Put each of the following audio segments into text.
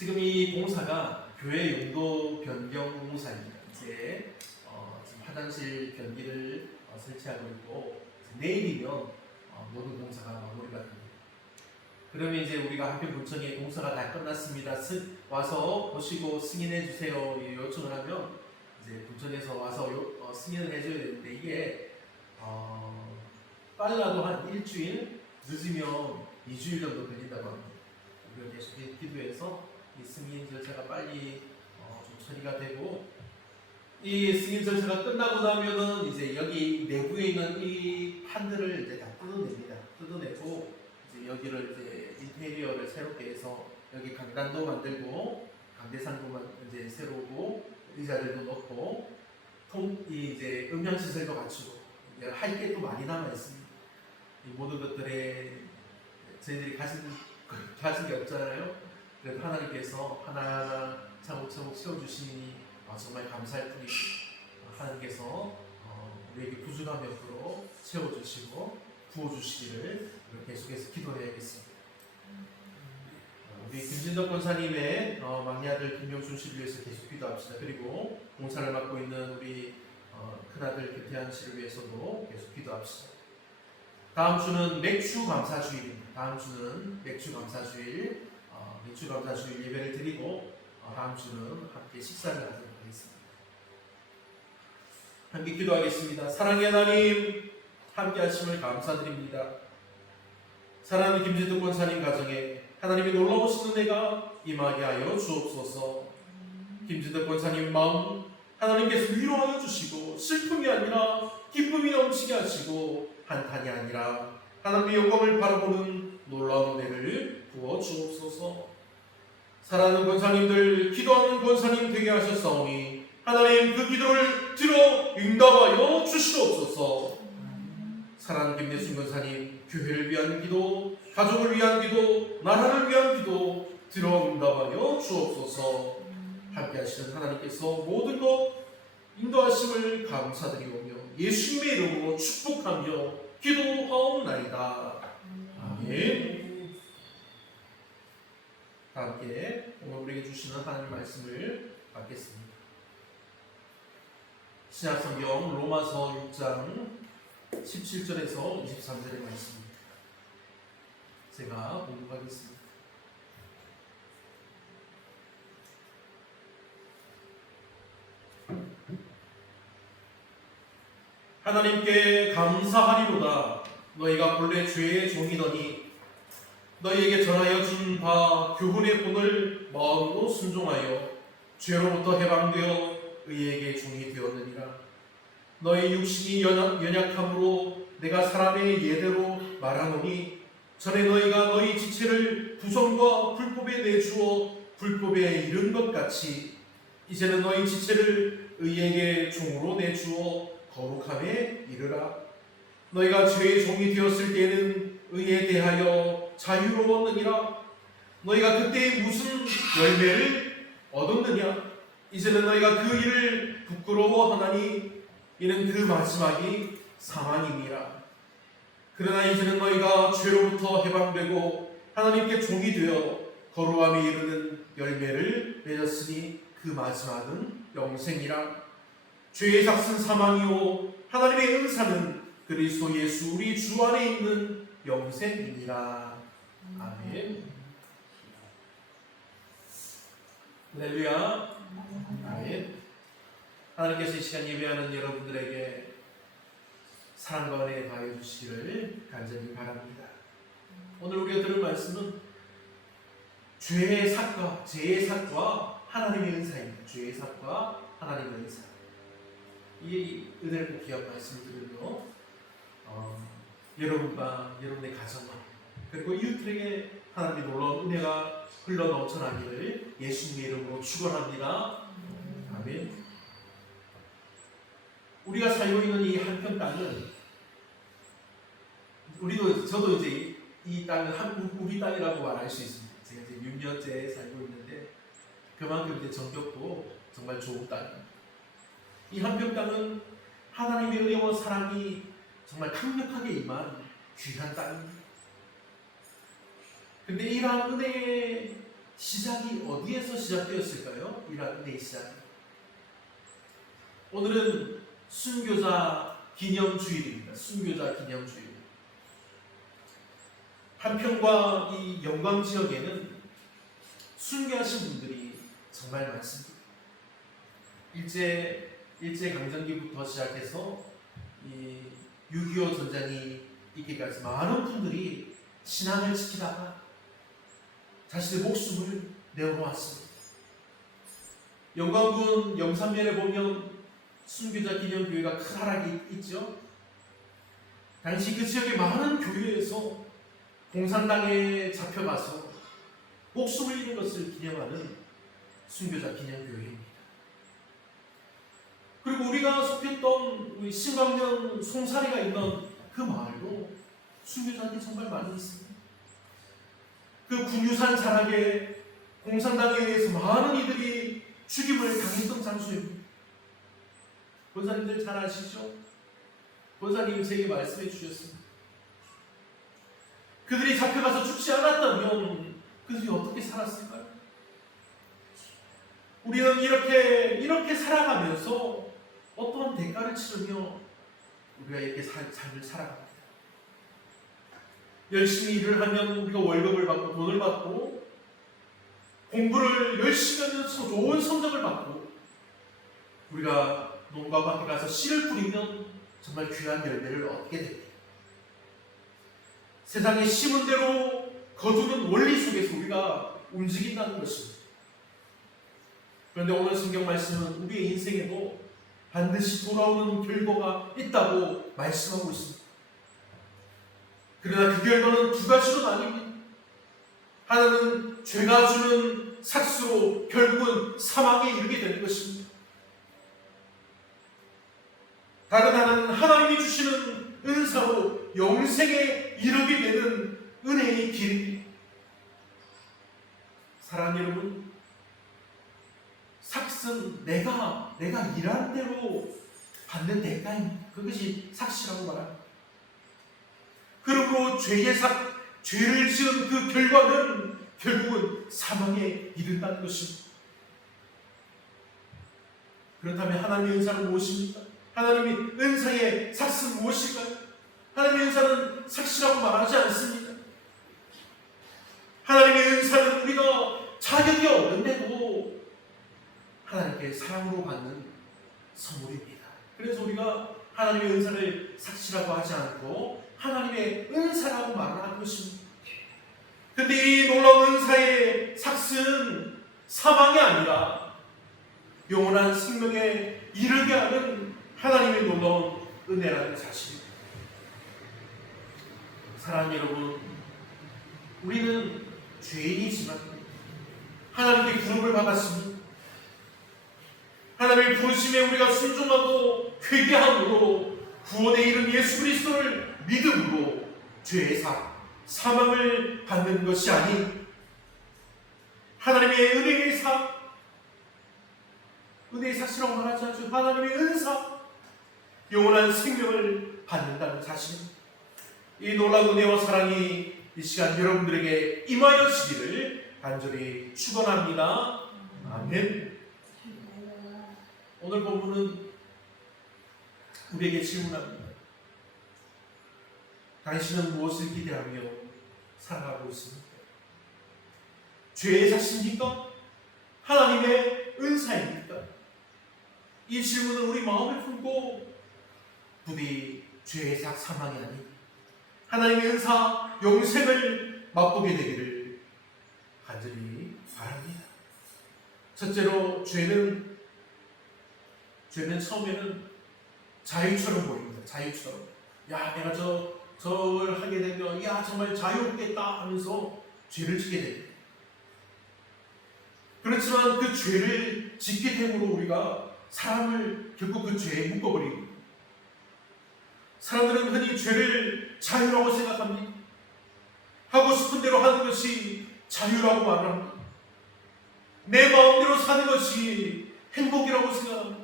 지금 이 공사가 교회 용도 변경 공사입니다. 이제 지금 화장실 변기를 설치하고 있고 내일이면 모든 공사가 마무리가 됩니다. 그러면 이제 우리가 한평군청에 공사가 다 끝났습니다. 와서 보시고 승인해 주세요 요청을 하면 이제 군청에서 와서 승인을 해줘야 되는데 이게 빨라도 한 일주일, 늦으면 2주일 정도 걸린다고 합니다. 우리가 계속 기도해서 이 승인 절차가 빨리 좀 처리가 되고, 이 승인 절차가 끝나고 나면은 이제 여기 내부에 있는 이 판들을 이제 다 뜯어냅니다. 뜯어내고 이제 여기를 이제 인테리어를 새롭게 해서 여기 강단도 만들고 강대상도 이제 새로고 의자들도 넣고 이제 음향 시설도 갖추고 할 게 또 많이 남아 있습니다. 이 모든 것들에 저희들이 가진 게 없잖아요. 그래도 하나님께서 하나하나 차곡차곡 세워주시니 정말 감사할 뿐이고, 하나님께서 우리에게 부족함이 없도록 채워주시고 부어주시기를 계속해서 기도해야겠습니다. 우리 김진덕 권사님의 막내 아들 김명준 씨를 위해서 계속 기도합시다. 그리고 공사를 맡고 있는 우리 큰아들 김태환 씨를 위해서도 계속 기도합시다. 다음 주는 맥주 감사주일입니다. 다음 주는 맥주 감사주일, 맥주 감사주일 예배를 드리고 다음 주는 함께 식사를 하도록 하겠습니다. 함께 기도하겠습니다. 사랑의 하나님, 함께 하심을 감사드립니다. 사랑하는 김진덕 권사님 가정에 하나님의 놀라우신 은혜가 임하게 하여 주옵소서. 김진덕 권사님 마음 하나님께서 위로하여 주시고 슬픔이 아니라 기쁨이 넘치게 하시고 한탄이 아니라 하나님의 영광을 바라보는 놀라운 은혜를 부어 주옵소서. 사랑하는 권사님들, 기도하는 권사님 되게 하셨사오니 하나님 그 기도를 들어 응답하여 주시옵소서. 사랑하는 김대순 권사님, 교회를 위한 기도, 가족을 위한 기도, 나라를 위한 기도 들어 응답하여 주옵소서. 함께 하시는 하나님께서 모든 것 인도하심을 감사드리오며 예수님의 이름으로 축복하며 기도하옵나이다. 아멘. 함께 오늘 우리에게 주시는 하나님 말씀을 받겠습니다. 신약성경 로마서 6장 17절에서 23절의 말씀입니다. 제가 공부하겠습니다. 하나님께 감사하리로다. 너희가 본래 죄의 종이더니 너희에게 전하여 준 바 교훈의 본을 마음으로 순종하여 죄로부터 해방되어 의에게 종이 되었느니라. 너희 육신이 연약함으로 내가 사람의 예대로 말하노니 전에 너희가 너희 지체를 부정과 불법에 내주어 불법에 이른 것 같이 이제는 너희 지체를 의에게 종으로 내주어 거룩함에 이르라. 너희가 죄의 종이 되었을 때에는 의에 대하여 자유로웠느니라. 너희가 그때 무슨 열매를 얻었느냐? 이제는 너희가 그 일을 부끄러워하나니 이는 그 마지막이 사망임이라. 그러나 이제는 너희가 죄로부터 해방되고 하나님께 종이 되어 거룩함에 이르는 열매를 맺었으니 그 마지막은 영생이라. 죄의 삭은 사망이요 하나님의 은사는 그리스도 예수 우리 주 안에 있는 영생이니라. 아멘. 할렐루야. 아멘. 하나님께서 이 시간 예배하는 여러분들에게 사랑과 은혜 더하여 주시기를 간절히 바랍니다. 오늘 우리가 들은 말씀은 죄의 삭과 하나님의 은사입니다. 죄의 삭과 하나님의 은사. 이 은혜를 꼭 기억하시면 들으며 여러분과 여러분의 가정과 그리고 이웃들에게 하나님의 놀라운 은혜가 흘러 넘쳐나기를 예수님의 이름으로 축원합니다. 아멘. 우리가 살고 있는 이 한평 땅은 저도 이제 이 땅은 우리 땅이라고 말할 수 있습니다. 제가 이제 6년째 살고 있는데 그만큼 이제 정겹고 정말 좋은 땅입니다. 이 한평 땅은 하나님의 은혜와 사랑이 정말 강력하게 임한 귀한 땅입니다. 근데 이러한 은혜의 시작이 어디에서 시작되었을까요? 이런 내 시작. 오늘은 순교자 기념주일입니다. 순교자 기념주일. 한평과 이 영광 지역에는 순교하신 분들이 정말 많습니다. 일제강점기부터 시작해서 이 6.25 전쟁이 있기까지 많은 분들이 신앙을 지키다가 자신의 목숨을 내어놓았습니다. 영광군 영산면에 보면 순교자 기념교회가 큰 하락이 있죠. 당시 그 지역의 많은 교회에서 공산당에 잡혀가서 목숨을 잃은 것을 기념하는 순교자 기념교회입니다. 그리고 우리가 속했던 우리 신광명 송사리가 있는 그 마을도 순교자들이 정말 많이 있습니다. 그 군유산 자락에 공산당에 의해서 많은 이들이 죽임을 당했던 장소입니다. 권사님들 잘 아시죠? 권사님이 제게 말씀해 주셨습니다. 그들이 잡혀가서 죽지 않았다면 그들이 어떻게 살았을까요? 우리는 이렇게 살아가면서 어떠한 대가를 치르며 우리가 이렇게 삶을 살아갑니다. 열심히 일을 하면 우리가 월급을 받고 돈을 받고, 공부를 열심히 하면서 좋은 성적을 받고, 우리가 농가 밭에 가서 씨를 뿌리면 정말 귀한 열매를 얻게 됩니다. 세상에 심은 대로 거두는 원리 속에서 우리가 움직인다는 것입니다. 그런데 오늘 성경 말씀은 우리의 인생에도 반드시 돌아오는 결과가 있다고 말씀하고 있습니다. 그러나 그 결과는 두 가지로 나뉩니다. 하나는 죄가 주는 삭수로 결국은 사망에 이르게 되는 것입니다. 다른 하나는 하나님이 주시는 은사로 영생에 이르게 되는 은혜의 길입니다. 사랑하는 여러분, 삭은 내가 일하는 대로 받는 대가입니다. 그것이 삭시라고 말합니다. 그러므로 죄를 지은 그 결과는 결국은 사망에 이른다는 것입니다. 그렇다면 하나님의 은사는 무엇입니까? 하나님의 은사의 삭은 무엇일까요? 하나님의 은사는 삭시라고 말하지 않습니다. 하나님의 은사는 우리가 자격이 없는데도 하나님께 사랑으로 받는 선물입니다. 그래서 우리가 하나님의 은사를 삭시라고 하지 않고 하나님의 은사라고 말하는 것입니다. 그런데 이 놀라운 은사의 삭은 사망이 아니라 영원한 생명에 이르게 하는 하나님의 놀라운 은혜라는 사실입니다. 사랑하는 여러분, 우리는 죄인이지만 하나님께 부름을 받았습니다. 하나님의 부르심에 우리가 순종하고 회개함으로 구원에 이른 예수 그리스도를 믿음으로 죄의 사망을 받는 것이 아닌 하나님의 은혜의 은혜의 삭이라고 말하지 않죠. 하나님의 은사, 영원한 생명을 받는다는 사실입니다. 이 놀라운 은혜와 사랑이 이 시간 여러분들에게 임하여지기를 간절히 축원합니다. 아멘. 오늘 본문은 우리에게 질문합니다. 당신은 무엇을 기대하며 살아가고 있습니까? 죄의 삭입니까? 하나님의 은사입니까? 이 질문을 우리 마음에 품고 부디 죄의 삭 사망이 아닌 하나님의 은사 영생을 맛보게 되기를 간절히 바랍니다. 첫째로 죄는 처음에는 자유처럼 보입니다. 자유처럼. 야, 내가 저걸 하게 되면 야, 정말 자유롭겠다 하면서 죄를 짓게 됩니다. 그렇지만 그 죄를 짓게 됨으로 우리가 사람을 결국 그 죄에 묶어버립니다. 사람들은 흔히 죄를 자유라고 생각합니다. 하고 싶은 대로 하는 것이 자유라고 말합니다. 내 마음대로 사는 것이 행복이라고 생각합니다.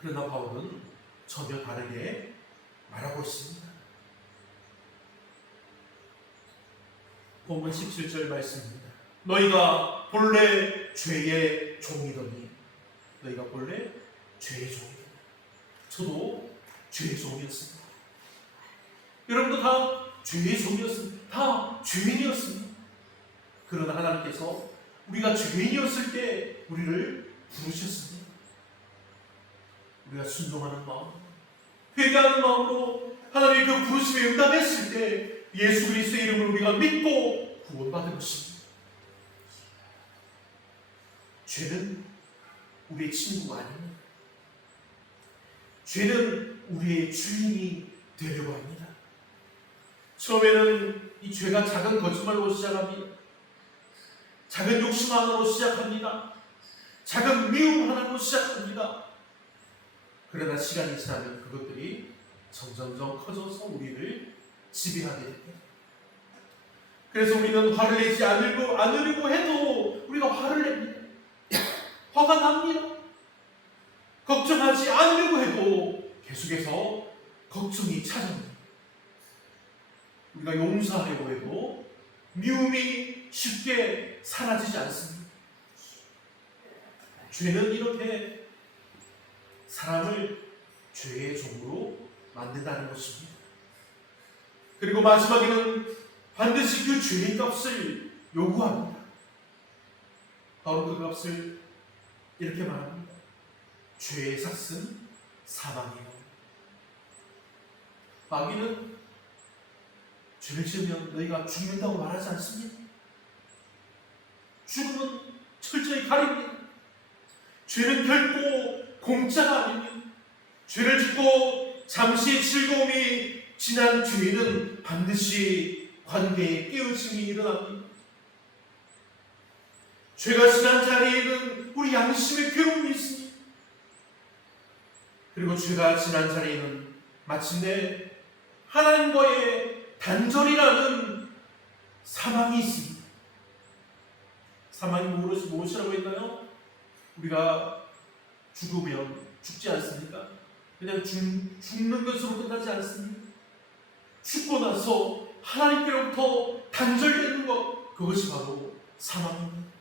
그러나 바울은 전혀 다르게 말하고 있습니다. 본문 17절 말씀입니다. 너희가 본래 죄의 종이더니 너희가 본래 죄의 종이더니 저도 죄의 종이었습니다. 여러분도 다 죄의 종이었습니다. 다 죄인이었습니다. 그러나 하나님께서 우리가 죄인이었을 때 우리를 부르셨습니다. 우리가 순종하는 마음, 회개하는 마음으로 하나님의 그 부르심에 응답했을 때 예수 그리스도의 이름을 우리가 믿고 구원받은 것입니다. 죄는 우리의 친구가 아닙니다. 죄는 우리의 주인이 되려고 합니다. 처음에는 이 죄가 작은 거짓말로 시작합니다. 작은 욕심 하나로 시작합니다. 작은 미움 하나로 시작합니다. 그러나 시간이 지나면 그것들이 점점점 커져서 우리를 지배하게 됩니다. 그래서 우리는 화를 내지 않으려고 해도 우리가 화를 냅니다. 화가 납니다. 걱정하지 않으려고 해도 계속해서 걱정이 찾아옵니다. 우리가 용서하려고 해도 미움이 쉽게 사라지지 않습니다. 죄는 이렇게 사람을 죄의 종으로 만든다는 것입니다. 그리고 마지막에는 반드시 그 죄의 값을 요구합니다. 바로 그 값을 이렇게 말합니다. 죄의 삭은 사망이에요. 마귀는 죄를 지으면 너희가 죽는다고 말하지 않습니다. 죽음은 철저히 가립니다. 죄는 결코 공짜가 아닙니다. 죄를 짓고 잠시 즐거움이 지난 뒤에는 반드시 관계의 깨어짐이 일어납니다. 죄가 지난 자리에는 우리 양심의 괴로움이 있습니다. 그리고 죄가 지난 자리에는 마침내 하나님과의 단절이라는 사망이 있습니다. 사망이 무엇이라고 했나요? 우리가 죽으면 죽지 않습니까? 그냥 죽는 것으로 끝나지 않습니다. 죽고 나서 하나님께로부터 단절되는 것, 그것이 바로 사망입니다.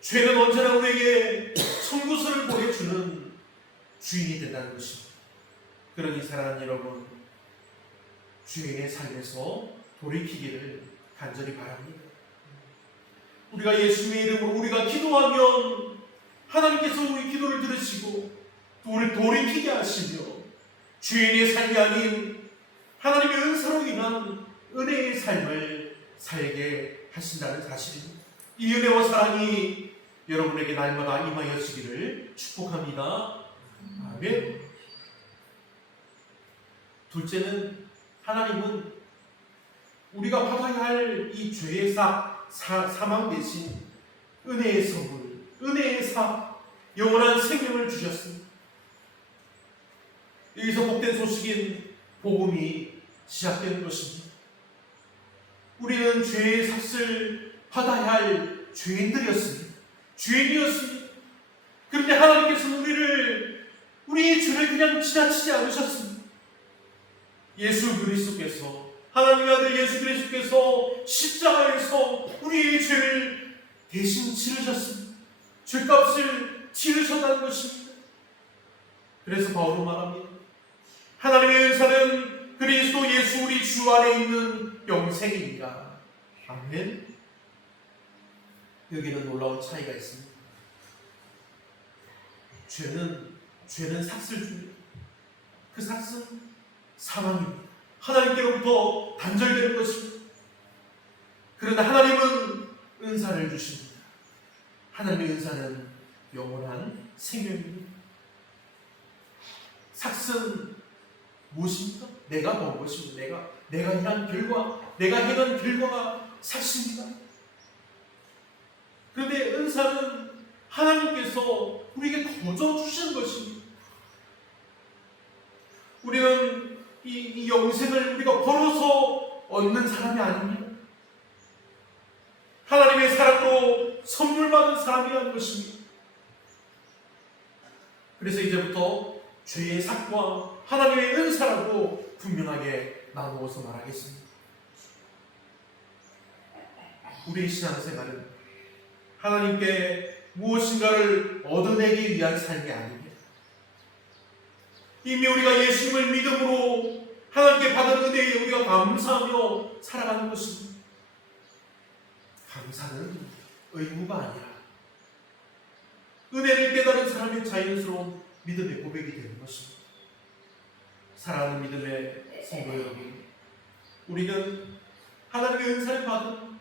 죄는 언제나 우리에게 청구서를 보내주는 주인이 된다는 것입니다. 그러니 사랑하는 여러분, 주인의 삶에서 돌이키기를 간절히 바랍니다. 우리가 예수님의 이름으로 우리가 기도하면 하나님께서 우리 기도를 들으시고 또 우리를 돌이키게 하시며 주인의 삶이 아닌 하나님의 은사로 인한 은혜의 삶을 살게 하신다는 사실입니다. 이 은혜와 사랑이 여러분에게 날마다 임하여지기를 축복합니다. 아멘. 둘째는 하나님은 우리가 받아야 할 이 죄의 사망 대신 은혜의 선물, 은혜의 영원한 생명을 주셨습니다. 여기서 복된 소식인 복음이 시작되는 것입니다. 우리는 죄의 삭을 받아야 할 죄인들이었습니다. 죄인이었습니다. 그런데 하나님께서는 우리의 죄를 그냥 지나치지 않으셨습니다. 예수 그리스도께서, 하나님의 아들 예수 그리스도께서 십자가에서 우리의 죄를 대신 치르셨습니다. 죄값을 치르셨다는 것입니다. 그래서 바울은 말합니다. 하나님의 은사는 그리스도 예수 우리 주 안에 있는 영생입니다. 아멘. 여기는 놀라운 차이가 있습니다. 죄는 삭을 줍니다. 그 삭은 사망입니다. 하나님께로부터 단절되는 것입니다. 그런데 하나님은 은사를 주십니다. 하나님의 은사는 영원한 생명입니다. 삭은 무엇입니까? 내가 본 것입니다. 내가 행한 결과가 삭입니다. 그런데 은사는 하나님께서 우리에게 거저 주시는 것입니다. 우리는 이 영생을 우리가 벌어서 얻는 사람이 아닙니다. 하나님의 사랑으로 선물 받은 사람이라는 것입니다. 그래서 이제부터 죄의 삭과 하나님의 은사라고 분명하게 나누어서 말하겠습니다. 우리의 신앙생활은 하나님께 무엇인가를 얻어내기 위한 삶이 아닙니다. 이미 우리가 예수님을 믿음으로 하나님께 받은 은혜에 우리가 감사하며 살아가는 것입니다. 감사는 의무가 아니라 은혜를 깨달은 사람의 자연스러운 믿음의 고백이 되는 것입니다. 사랑하는 믿음의 성도 여러분, 우리는 하나님의 은사를 받은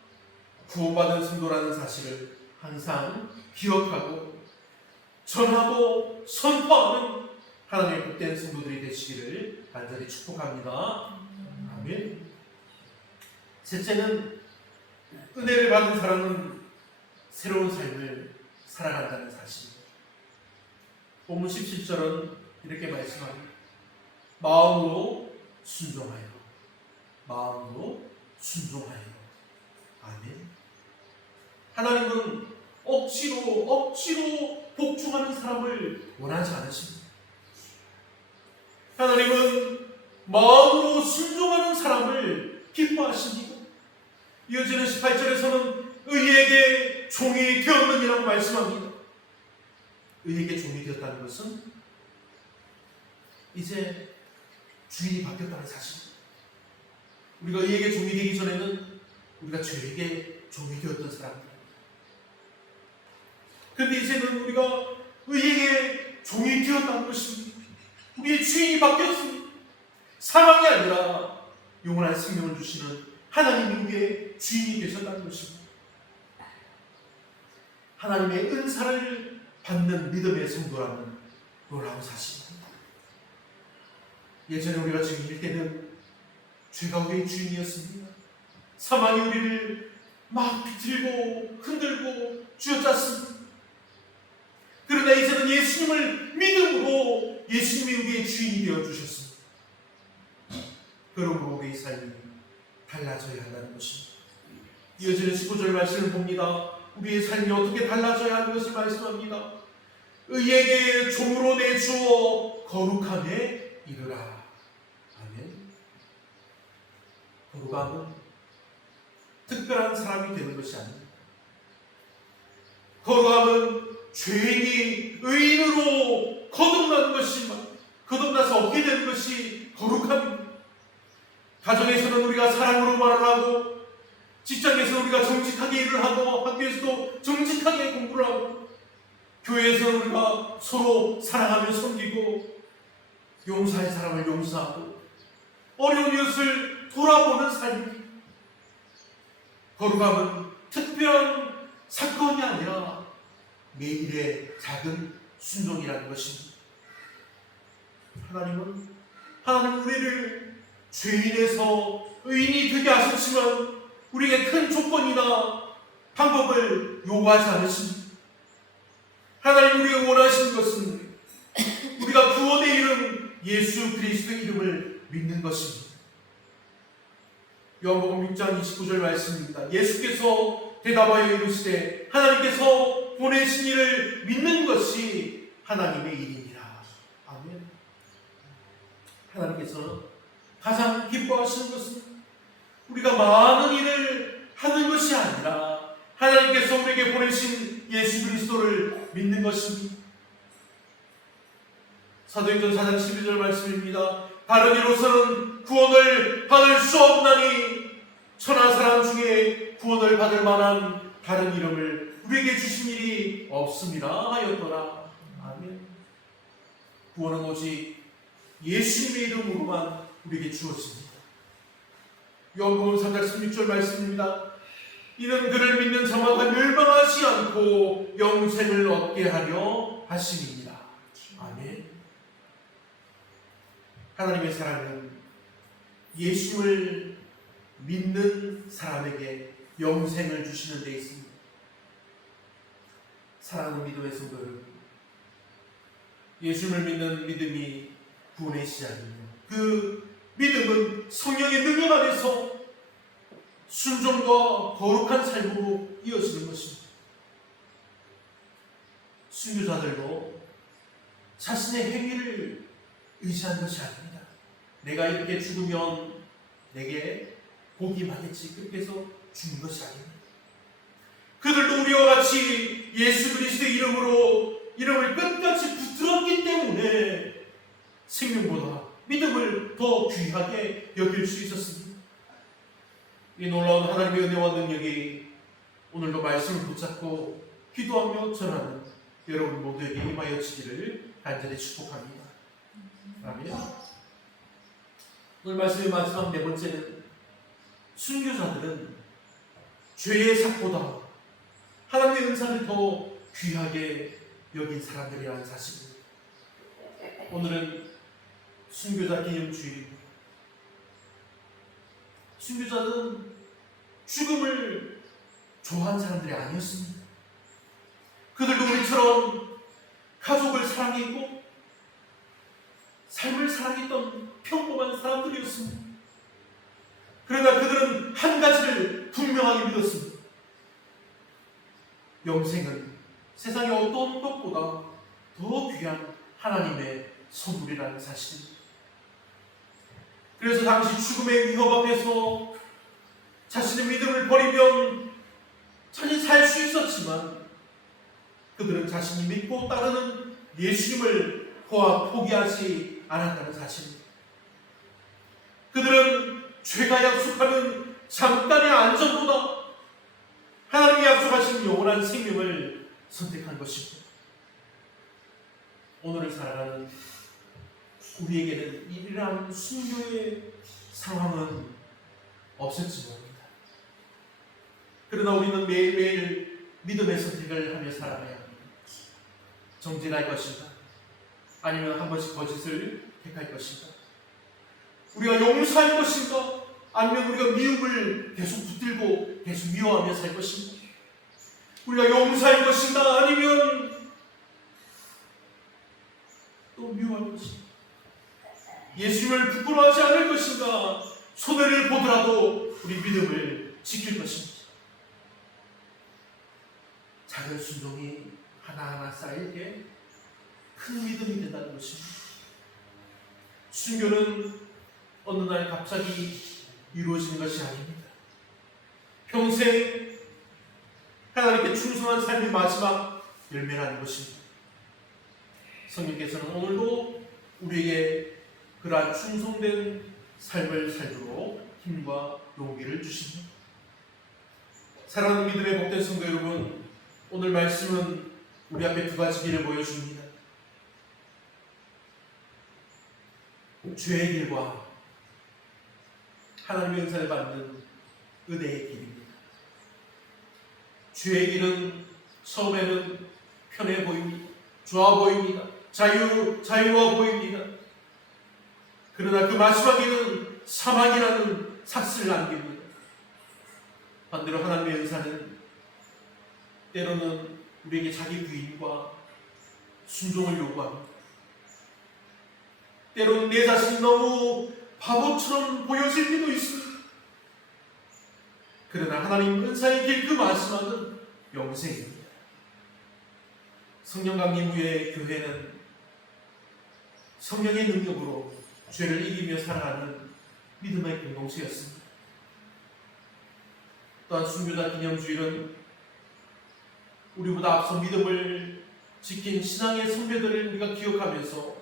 구원받은 성도라는 사실을 항상 기억하고 전하고 선포하는 하나님의 복된 성도들이 되시기를 간절히 축복합니다. 아멘. 셋째는 은혜를 받은 사람은 새로운 삶을 살아간다는 사실입니다. 본문 17절은 이렇게 말씀합니다. 마음으로 순종하여, 마음으로 순종하여. 아멘. 하나님은 억지로 복종하는 사람을 원하지 않으십니다. 하나님은 마음으로 순종하는 사람을 기뻐하십니다. 이어지는 18절에서는 의에게 종이 되었느니라고 말씀합니다. 의에게 종이 되었다는 것은 이제 주인이 바뀌었다는 사실입니다. 우리가 의에게 종이 되기 전에는 우리가 죄에게 종이 되었던 사람입니다. 그런데 이제는 우리가 의에게 종이 되었다는 것입니다. 우리의 주인이 바뀌었습니다. 사망이 아니라 영원한 생명을 주시는 하나님이 우리의 주인이 되셨다는 것입니다. 하나님의 은사를 받는 믿음의 성도라는 놀라운 사실입니다. 예전에 우리가 죄인일 때는 죄가 우리의 주인이었습니다. 사망이 우리를 막 비틀고 흔들고 쥐어짰습니다. 그러나 이제는 예수님을 믿음으로 예수님이 우리의 주인이 되어주셨습니다. 그러므로 우리의 삶이 달라져야 한다는 것입니다. 이어지는 15절 말씀을 봅니다. 우리의 삶이 어떻게 달라져야 하는 것을 말씀합니다. 의에게 종으로 내주어 거룩함에 이르라. 아멘. 거룩함은 특별한 사람이 되는 것이 아닙니다. 거룩함은 죄인이 의인으로 거듭나는 것이지만 거듭나서 얻게 되는 것이 거룩함입니다. 가정에서는 우리가 사랑으로 말을 하고, 직장에서 우리가 정직하게 일을 하고, 학교에서도 정직하게 공부를 하고, 교회에서는 우리가 서로 사랑하며 섬기고, 용서할 사람을 용서하고, 어려운 이웃을 돌아보는 삶입니다. 거룩함은 특별한 사건이 아니라 매일의 작은 순종이라는 것입니다. 하나님은 우리를 죄인에서 의인이 되게 하셨지만 우리에게 큰 조건이나 방법을 요구하지 않으십니다. 하나님 우리가 원하시는 것은 우리가 구원의 이름 예수 그리스도의 이름을 믿는 것입니다. 요한복음 6장 29절 말씀입니다. 예수께서 대답하여 이르시되 하나님께서 보내신 이를 믿는 것이 하나님의 일입니다. 아멘. 하나님께서 가장 기뻐하시는 것은 우리가 많은 일을 하는 것이 아니라 하나님께서 우리에게 보내신 예수 그리스도를 믿는 것입니다. 사도행전 4장 12절 말씀입니다. 다른 이로서는 구원을 받을 수 없나니 천하 사람 중에 구원을 받을 만한 다른 이름을 우리에게 주신 일이 없습니다 하였더라. 아멘. 구원은 오직 예수님의 이름으로만 우리에게 주었습니다. 요한복음 3장 16절 말씀입니다. 이는 그를 믿는 자마다 멸망하지 않고 영생을 얻게 하려 하심입니다. 아멘. 하나님의 사랑은 예수님을 믿는 사람에게 영생을 주시는 데 있습니다. 사랑하는 믿음의 성도 여러분, 예수님을 믿는 믿음이 구원의 시작입니다. 그 믿음은 성령의 능력 안에서 순종과 거룩한 삶으로 이어지는 것입니다. 순교자들도 자신의 행위를 의지한 것이 아닙니다. 내가 이렇게 죽으면 내게 복이 많겠지 그렇게 해서 죽는 것이 아닙니다. 그들도 우리와 같이 예수 그리스도의 이름을 끝까지 붙들었기 때문에 생명보다 믿음을 더 귀하게 여길 수 있었습니다. 이 놀라운 하나님의 은혜와 능력이 오늘도 말씀을 붙잡고 기도하며 전하는 여러분 모두에게 임하여지기를 간절히 축복합니다. 아멘. 오늘 말씀의 마지막 네 번째는 순교자들은 죄의 삭보다 하나님의 은사를 더 귀하게 여긴 사람들이라는 사실입니다. 오늘은 순교자 기념주일입니다. 순교자는 죽음을 좋아하는 사람들이 아니었습니다. 그들도 우리처럼 가족을 사랑했고 삶을 사랑했던 평범한 사람들이었습니다. 그러나 그들은 한 가지를 분명하게 믿었습니다. 영생은 세상의 어떤 것보다 더 귀한 하나님의 선물이라는 사실입니다. 그래서 당시 죽음의 위협 앞에서 자신의 믿음을 버리면 천히 살 수 있었지만 그들은 자신이 믿고 따르는 예수님을 포기하지 않았다는 사실입니다. 그들은 죄가 약속하는 잠깐의 안전보다 하나님이 약속하신 영원한 생명을 선택한 것입니다. 오늘을 살아가는 우리에게는 이러한 순교의 상황은 없을지 모릅니다. 그러나 우리는 매일매일 믿음의 선택을 하며 살아가야 합니다. 정진할 것인가? 아니면 한 번씩 거짓을 택할 것인가? 우리가 용서할 것인가? 아니면 우리가 미움을 계속 붙들고 계속 미워하며 살 것인가? 우리가 용서할 것인가? 아니면 또 미워할 것인가? 예수님을 부끄러워하지 않을 것인가? 손해를 보더라도 우리 믿음을 지킬 것입니다. 작은 순종이 하나하나 쌓일 때 큰 믿음이 된다는 것입니다. 순교는 어느 날 갑자기 이루어지는 것이 아닙니다. 평생 하나님께 충성한 삶의 마지막 열매라는 것입니다. 성령께서는 오늘도 우리에게 그러한 충성된 삶을 살도록 힘과 용기를 주십니다. 사랑하는 믿음의 복된 성도 여러분, 오늘 말씀은 우리 앞에 두 가지 길을 보여줍니다. 죄의 길과 하나님의 은사를 받는 은혜의 길입니다. 죄의 길은 처음에는 편해 보입니다. 좋아 보입니다. 자유로워 보입니다. 그러나 그 마지막에는 사망이라는 삭스를 남깁니다. 반대로 하나님의 은사는 때로는 우리에게 자기 부인과 순종을 요구합니다. 때로는 내 자신이 너무 바보처럼 보여질 때도 있습니다. 그러나 하나님 은사의 길 그 마지막은 영생입니다. 성령 강림 후에 교회는 성령의 능력으로 죄를 이기며 살아가는 믿음의 공동체였습니다. 또한 순교자 기념주일은 우리보다 앞서 믿음을 지킨 신앙의 선배들을 우리가 기억하면서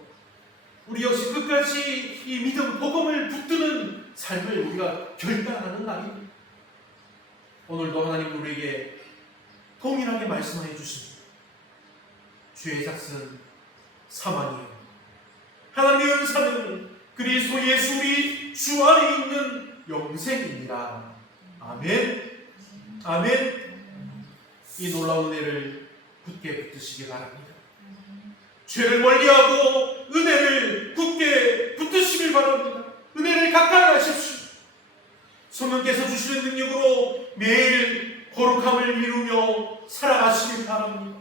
우리 역시 끝까지 이 믿음, 복음을 붙드는 삶을 우리가 결단하는 날입니다. 오늘도 하나님 우리에게 동일하게 말씀해 주십니다. 죄의 삭스는 사망이에요. 하나님의 은사는 그리스도 예수 우리 주 안에 있는 영생입니다. 아멘. 아멘. 이 놀라운 은혜를 굳게 붙드시기 바랍니다. 죄를 멀리하고 은혜를 굳게 붙드시길 바랍니다. 은혜를 가까이 하십시오. 성령께서 주시는 능력으로 매일 거룩함을 이루며 살아가시길 바랍니다.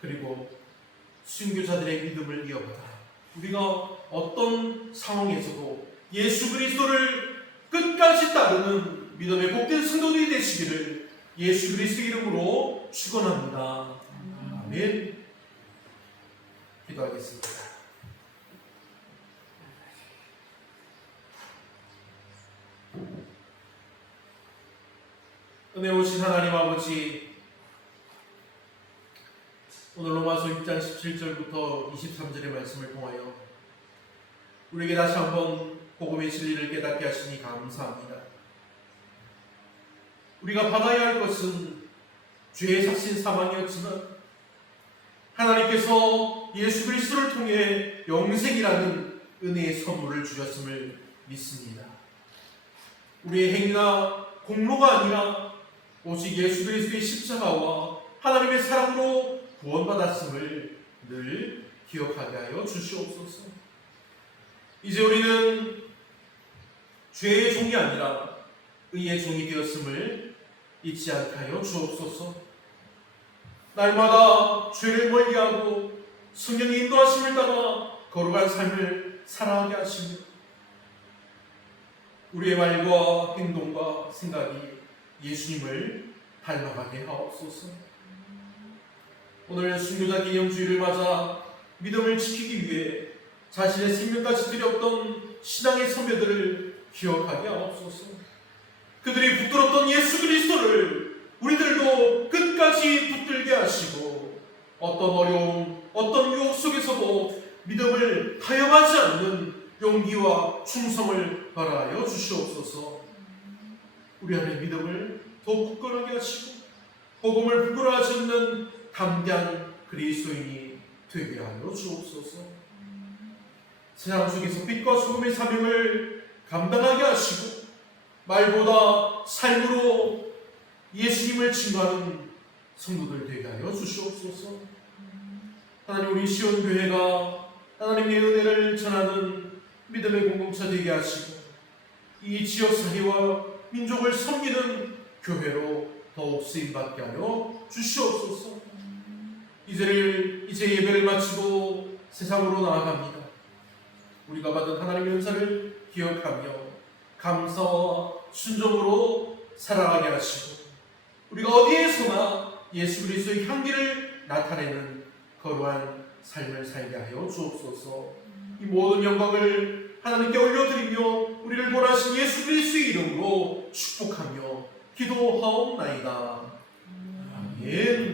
그리고 순교자들의 믿음을 이어받아 우리가 어떤 상황에서도 예수 그리스도를 끝까지 따르는 믿음의 복된 성도들이 되시기를 예수 그리스도 이름으로 축원합니다. 아멘. 기도하겠습니다. 은혜 오신 하나님 아버지, 오늘 로마서 6장 17절부터 23절의 말씀을 통하여 우리에게 다시 한번 복음의 진리를 깨닫게 하시니 감사합니다. 우리가 받아야 할 것은 죄의 삭신 사망이었지만 하나님께서 예수 그리스도를 통해 영생이라는 은혜의 선물을 주셨음을 믿습니다. 우리의 행위나 공로가 아니라 오직 예수 그리스도의 십자가와 하나님의 사랑으로 구원받았음을 늘 기억하게 하여 주시옵소서. 이제 우리는 죄의 종이 아니라 의의 종이 되었음을 잊지 않게 하여 주옵소서. 날마다 죄를 멀리하고 성령의 인도하심을 따라 거룩한 삶을 살아가게 하시며 우리의 말과 행동과 생각이 예수님을 닮아가게 하옵소서. 오늘 순교자 기념주일을 맞아 믿음을 지키기 위해 자신의 생명까지 드렸던 신앙의 선배들을 기억하게 하옵소서. 그들이 붙들었던 예수 그리스도를 우리들도 끝까지 붙들게 하시고 어떤 어려움, 어떤 유혹 속에서도 믿음을 타협하지 않는 용기와 충성을 발하여 주시옵소서. 우리 안에 믿음을 더 굳건하게 하시고 복음을 부끄러워하지 않는 담대한 그리스도인이 되게 하여 주옵소서. 세상 속에서 빛과 소금의 사명을 감당하게 하시고 말보다 삶으로 예수님을 증거하는 성도들 되게 하여 주시옵소서. 하나님, 우리 시온교회가 하나님의 은혜를 전하는 믿음의 공동체 되게 하시고 이 지역사회와 민족을 섬기는 교회로 더욱 쓰임받게 하여 주시옵소서. 이제 예배를 마치고 세상으로 나아갑니다. 우리가 받은 하나님의 은사를 기억하며 감사와 순종으로 살아가게 하시고 우리가 어디에서나 예수 그리스도의 향기를 나타내는 거룩한 삶을 살게 하여 주옵소서. 이 모든 영광을 하나님께 올려드리며 우리를 구원하신 예수 그리스도의 이름으로 축복하며 기도하옵나이다. 아멘.